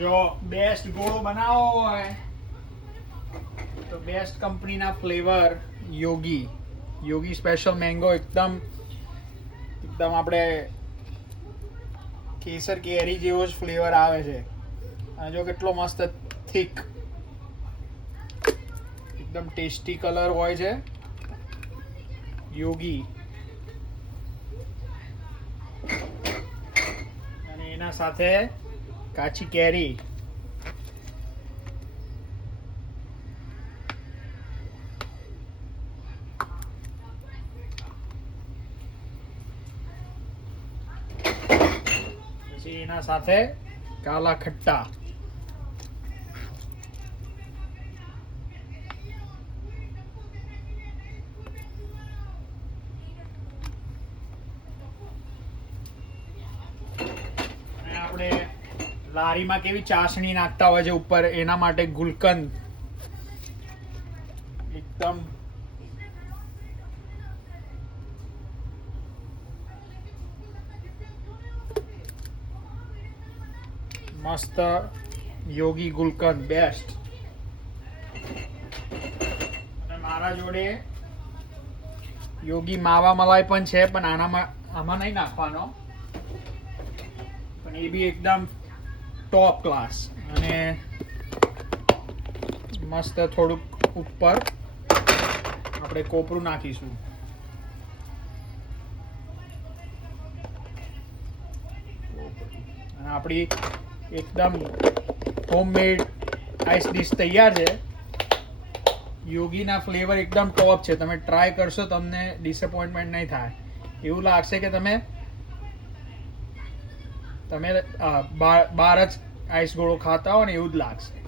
જો બેસ્ટ ગોળો બનાવવો હોય તો બેસ્ટ કંપનીના ફ્લેવર યોગી સ્પેશિયલ મેંગો એકદમ આપણે કેસર કેરી જેવો જ ફ્લેવર આવે છે. અને જો કેટલો મસ્ત થીક એકદમ ટેસ્ટી કલર હોય છે યોગી. અને એના સાથે કાચી કેરી. પછી એના સાથે કાલા ખટ્ટા. આપણે લારીમાં કેવી ચાસણી નાખતા હોય છે ઉપર, એના માટે ગુલકંદ એકદમ મસ્ત યોગી ગુલકંદ બેસ્ટ. અને મારા જોડે યોગી માવા મલાઈ પણ છે, પણ આમાં નહીં નાખવાનો, પણ એ બી એકદમ ટોપ ક્લાસ. અને મસ્ત થોડુંક ઉપર આપણે કોપરું નાખીશું. અને આપણી એકદમ હોમમેડ આઈસ ડીશ તૈયાર છે. યોગીના ફ્લેવર એકદમ ટોપ છે. તમે ટ્રાય કરશો તમને ડિસઅપોઇન્ટમેન્ટ નહીં થાય. એવું લાગશે કે તમે બહાર જ આઈસ ગોળો ખાતા હો ને એવું જ લાગશે.